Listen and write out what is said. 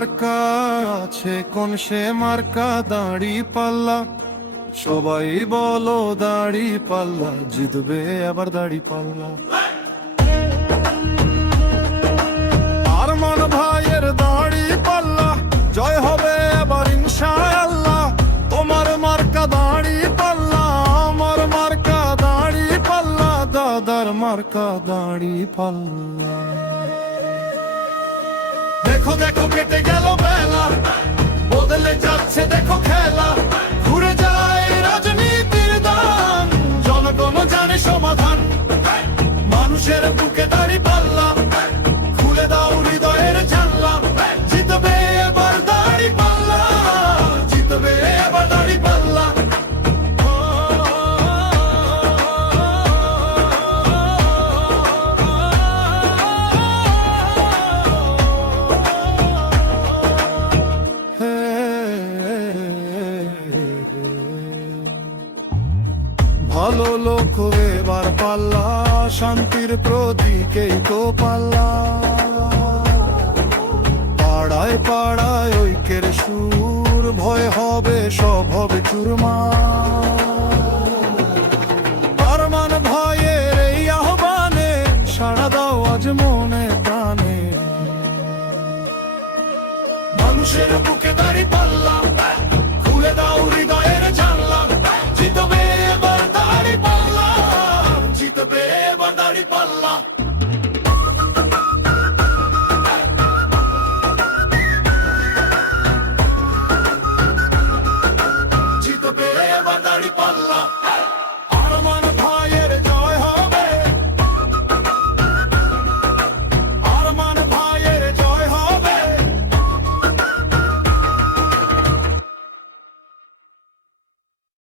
মার্কা আছে, কোন সে মার্কা? দাড়ি পাল্লা। সবাই বলো দাড়ি পাল্লা জিতবে, আবার দাড়ি পাল্লা। আরমান ভাইয়ের দাড়ি পাল্লা, জয় হবে এবার ইনশাআল্লাহ। তোমার মার্কা দাড়ি পাল্লা, আমার মার্কা দাড়ি পাল্লা, দাদার মার্কা দাড়ি পাল্লা। দেখো দেখো কেটে গেল বেলা, বদলে যাচ্ছে দেখো খেলা। ঘুরে যায় রাজনীতির দান, জনগণ জানে সমাধান। মানুষের বুকে দাড়ি পাল্লা, খুলে দাও হৃদয়ের জানলা। জিতবে এবার দাড়ি পাল্লা, জিতবে এবার দাড়ি পাল্লা। ভালো লোক এবার পাল্লা, শান্তির প্রতীকেই তো পাল্লা। পাড়ায় পাড়ায় ঐক্যের সুর, ভয় হবে সব হবে চুরমার। আরমান ভাইয়ের এই আহ্বানে সাড়া দাও আজ মনে প্রাণে। মানুষের বুকে দাড়ি পাল্লা, খুলে দাও হৃদয়ের জানলা। জিতবে এবার দাড়ি পাল্লা, জিতবে এবার দাড়ি পাল্লা।